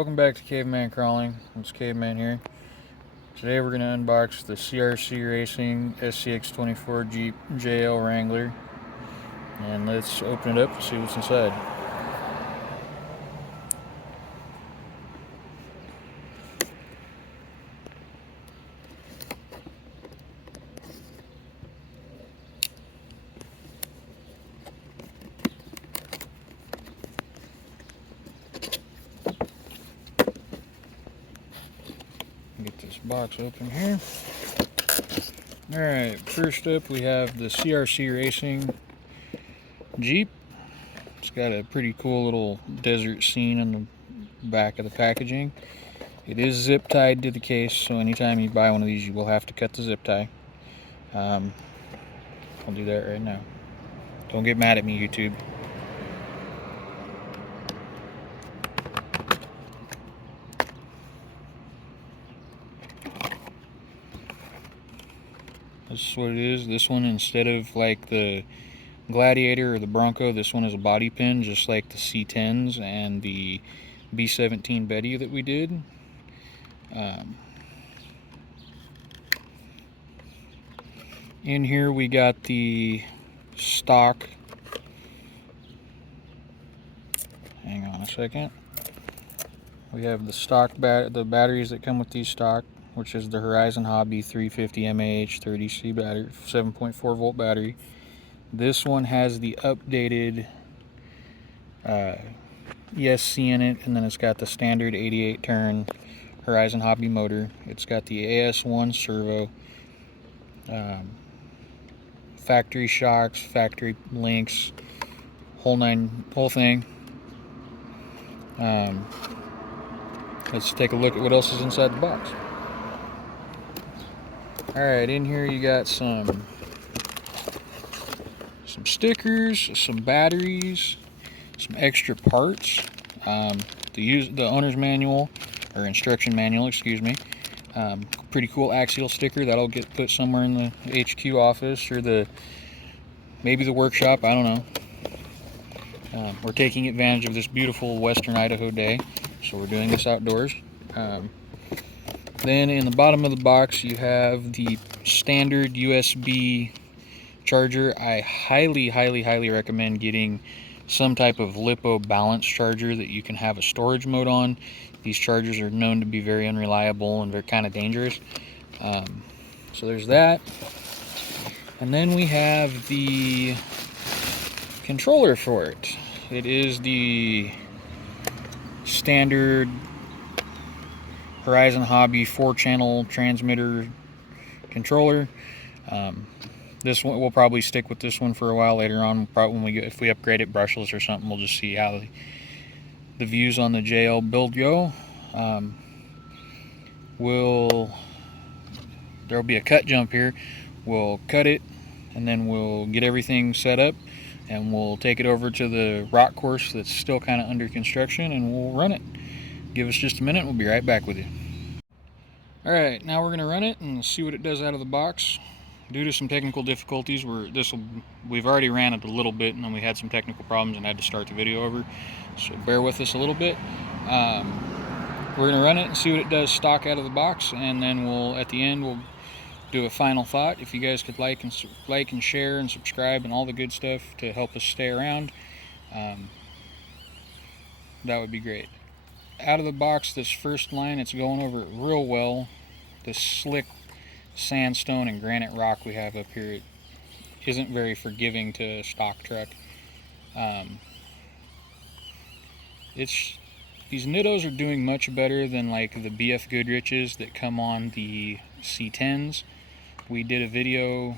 welcome back to Caveman Crawling. It's Caveman here. Today we're going to unbox the CRC Racing scx24 Jeep JL Wrangler. And let's open it up and see what's inside. Get this box open here. Alright, first up we have the CRC Racing Jeep. It's got a pretty cool little desert scene in the back of the packaging. It is zip tied to the case, so anytime you buy one of these you will have to cut the zip tie. I'll do that right now. Don't get mad at me, YouTube. This is what it is. This one, instead of like the Gladiator or the Bronco, this one is a body pin, just like the C10s and the B17 Betty that we did. In here we got the stock. Hang on a second. We have the stock the batteries that come with these stock, which is the Horizon Hobby 350 mAh 30C battery, 7.4 volt battery. This one has the updated ESC in it, and then it's got the standard 88 turn Horizon Hobby motor. It's got the AS1 servo, factory shocks, factory links, whole thing. Let's take a look at what else is inside the box. Alright, in here you got some stickers, some batteries, some extra parts, the owner's manual, or instruction manual, excuse me. Pretty cool axial sticker that'll get put somewhere in the HQ office or maybe the workshop, I don't know. We're taking advantage of this beautiful western Idaho day, so we're doing this outdoors. Then in the bottom of the box you have the standard USB charger. I highly recommend getting some type of LiPo balance charger that you can have a storage mode on. These chargers are known to be very unreliable and they're kind of dangerous. So there's that. And then we have the controller for it. It is the standard Horizon Hobby 4-channel transmitter controller. This one, we'll probably stick with this one for a while later on. Probably if we upgrade it brushless or something, we'll just see how the views on the JL build go. There'll be a cut jump here. We'll cut it, and then we'll get everything set up, and we'll take it over to the rock course that's still kind of under construction, and we'll run it. Give us just a minute, we'll be right back with you. Alright, now we're going to run it and see what it does out of the box. Due to some technical difficulties, we've already ran it a little bit, and then we had some technical problems and had to start the video over, so bear with us a little bit. We're going to run it and see what it does stock out of the box, and then at the end we'll do a final thought. If you guys could like and share and subscribe and all the good stuff to help us stay around, that would be great. Out of the box, this first line, it's going over it real well. This slick sandstone and granite rock we have up here, it isn't very forgiving to a stock truck. These Nittos are doing much better than like the BF Goodriches that come on the C10s. We did a video.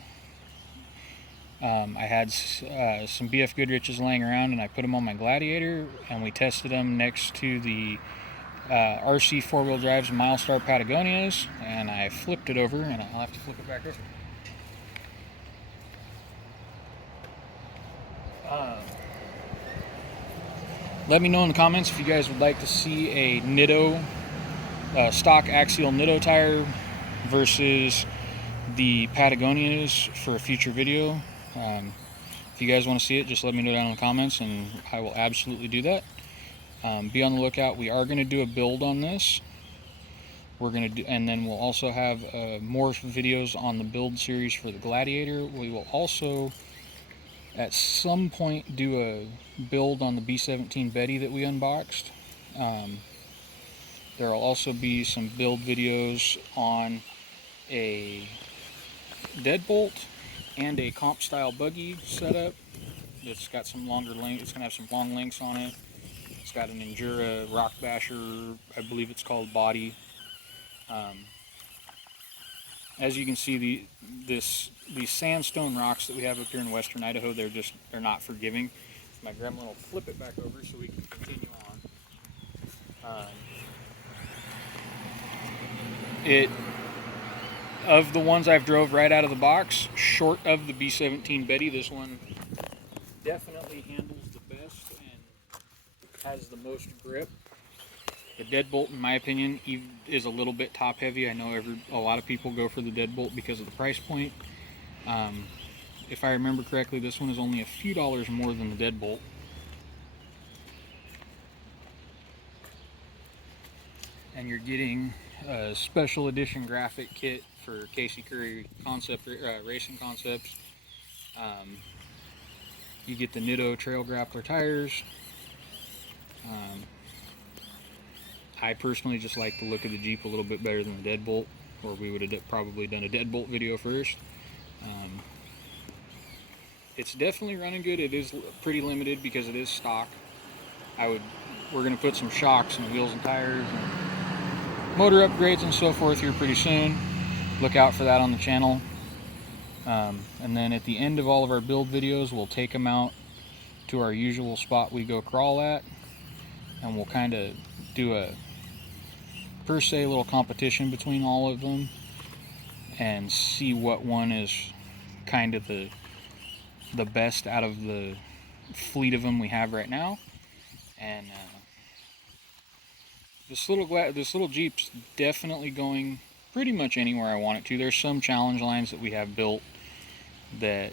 I had some BF Goodriches laying around, and I put them on my Gladiator, and we tested them next to the RC 4-wheel drives Milestar Patagonias, and I flipped it over, and I'll have to flip it back over. Let me know in the comments if you guys would like to see a Nitto, stock axial Nitto tire versus the Patagonias for a future video. If you guys want to see it, just let me know down in the comments, and I will absolutely do that. Be on the lookout. We are going to do a build on this. We're going to do, and then we'll also have more videos on the build series for the Gladiator. We will also at some point do a build on the B-17 Betty that we unboxed. There will also be some build videos on a deadbolt and a comp style buggy setup. It's got some longer length. It's going to have some long links on it. It's got an Endura Rock Basher, I believe it's called, body. As you can see, these sandstone rocks that we have up here in western Idaho, they're not forgiving. My gremlin will flip it back over so we can continue on. Of the ones I've drove right out of the box, short of the B-17 Betty, this one definitely handles the best and has the most grip. The deadbolt, in my opinion, is a little bit top heavy. I know a lot of people go for the deadbolt because of the price point. If I remember correctly, this one is only a few dollars more than the deadbolt. And you're getting a special edition graphic kit for Casey Curry Racing Concepts. You get the Nitto Trail Grappler tires. I personally just like the look of the Jeep a little bit better than the deadbolt, or we would have probably done a deadbolt video first. It's definitely running good. It is pretty limited because it is stock. We're going to put some shocks and wheels and tires and motor upgrades and so forth here pretty soon. Look out for that on the channel. And then at the end of all of our build videos, we'll take them out to our usual spot we go crawl at, and we'll kind of do a per se little competition between all of them and see what one is kind of the best out of the fleet of them we have right now. And this little Jeep's definitely going pretty much anywhere I want it to. There's some challenge lines that we have built that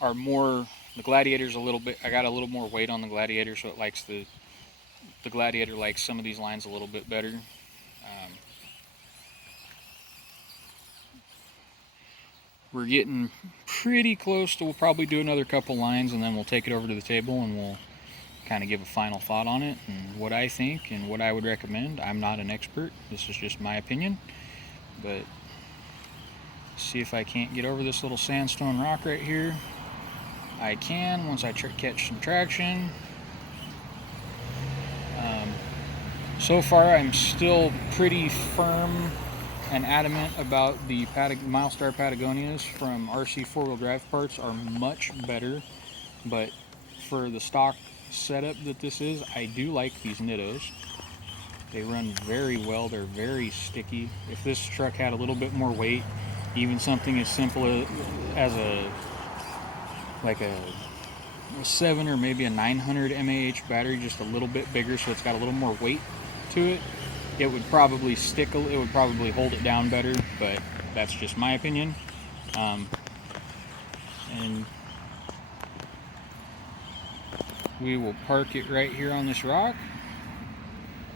are more, the Gladiator's I got a little more weight on the Gladiator, so it likes the Gladiator likes some of these lines a little bit better. We're getting pretty close to, we'll probably do another couple lines and then we'll take it over to the table and we'll kind of give a final thought on it and what I think and what I would recommend. I'm not an expert, this is just my opinion, but see if I can't get over this little sandstone rock right here. I can once I catch some traction. So far I'm still pretty firm and adamant about the Milestar Patagonias from RC 4-wheel drive parts are much better, but for the stock setup that this is, I do like these Nittos. They run very well, they're very sticky. If this truck had a little bit more weight, even something as simple as a 7 or maybe a 900 mAh battery, just a little bit bigger so it's got a little more weight to it, it would probably it would probably hold it down better, but that's just my opinion. And we will park it right here on this rock,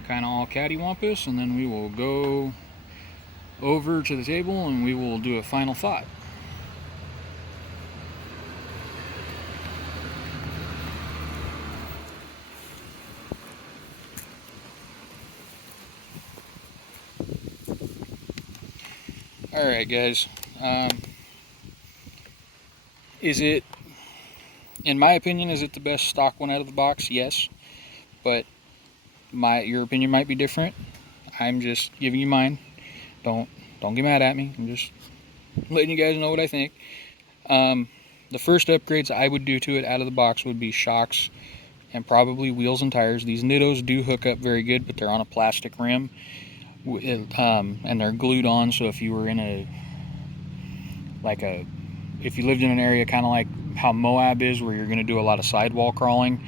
kind of all cattywampus, and then we will go over to the table and we will do a final thought. Alright guys, is it, in my opinion, is it the best stock one out of the box? Yes, but your opinion might be different. I'm just giving you mine. Don't get mad at me. I'm just letting you guys know what I think. The first upgrades I would do to it out of the box would be shocks and probably wheels and tires. These Nittos do hook up very good, but they're on a plastic rim. And they're glued on, so if you were in if you lived in an area kind of like how Moab is, where you're going to do a lot of sidewall crawling,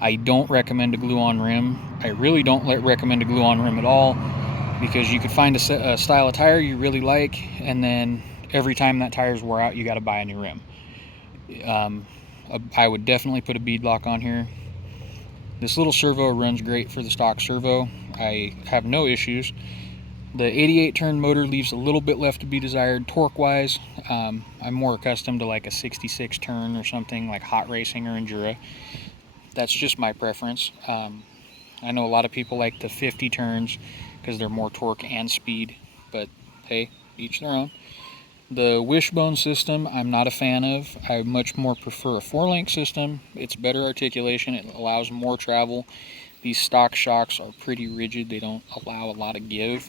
I don't recommend a glue-on rim. I really don't recommend a glue-on rim at all, because you could find a style of tire you really like, and then every time that tire's wore out, you got to buy a new rim. I would definitely put a bead lock on here. This little servo runs great for the stock servo. I have no issues. The 88 turn motor leaves a little bit left to be desired torque wise. I'm more accustomed to like a 66 turn or something like hot racing or enduro. That's just my preference. I know a lot of people like the 50 turns because they're more torque and speed, but hey, each their own. The wishbone system I'm not a fan of. I much more prefer a 4-link system. It's better articulation, it allows more travel. These stock shocks are pretty rigid, they don't allow a lot of give.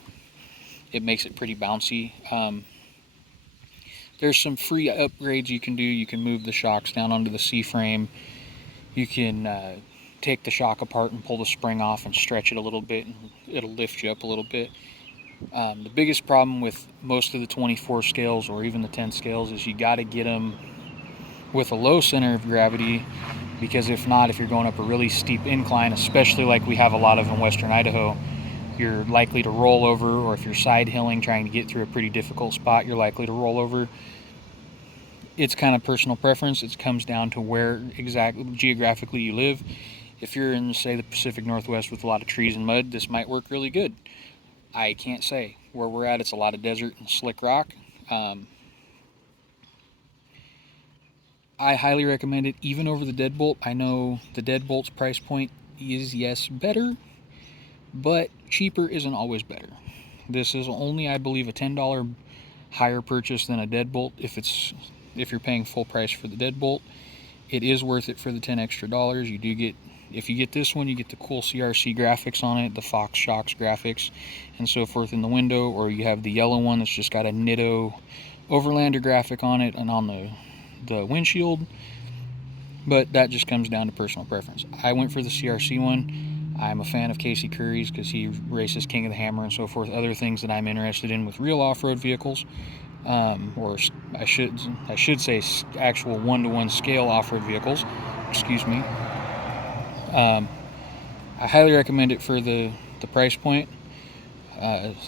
It makes it pretty bouncy. There's some free upgrades you can do. You can move the shocks down onto the C-frame. You can take the shock apart and pull the spring off and stretch it a little bit, and it'll lift you up a little bit. The biggest problem with most of the 24 scales or even the 10 scales is you got to get them with a low center of gravity, because if not, if you're going up a really steep incline, especially like we have a lot of in western Idaho, you're likely to roll over, or if you're side hilling trying to get through a pretty difficult spot, you're likely to roll over. It's kind of personal preference. It comes down to where exactly geographically you live. If you're in, say, the Pacific Northwest with a lot of trees and mud, this might work really good. I can't say. Where we're at, it's a lot of desert and slick rock. I highly recommend it, even over the Deadbolt. I know the Deadbolt's price point is, yes, better, but cheaper isn't always better. This is only, I believe, a $10 higher purchase than a Deadbolt if you're paying full price for the Deadbolt. It is worth it for the $10 extra. You do get, if you get this one, you get the cool CRC graphics on it, the Fox Shocks graphics and so forth in the window, or you have the yellow one that's just got a Nitto Overlander graphic on it and on the windshield. But that just comes down to personal preference. I went for the CRC one. I'm a fan of Casey Curry's because he races King of the Hammer and so forth, other things that I'm interested in with real off-road vehicles, or I should say actual one-to-one scale off-road vehicles. Excuse me. I highly recommend it for the price point.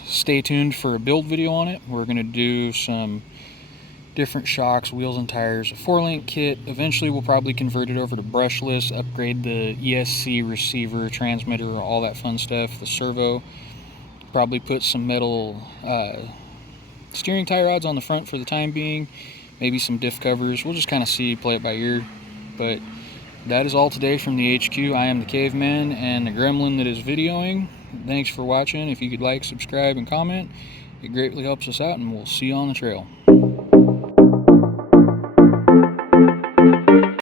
Stay tuned for a build video on it. We're going to do some different shocks, wheels and tires, a 4-link kit. Eventually we'll probably convert it over to brushless, upgrade the ESC receiver, transmitter, all that fun stuff, the servo. Probably put some metal steering tie rods on the front for the time being, maybe some diff covers. We'll just kind of see, play it by ear. But that is all today from the HQ. I am the caveman and the gremlin that is videoing. Thanks for watching. If you could like, subscribe, and comment, it greatly helps us out, and we'll see you on the trail.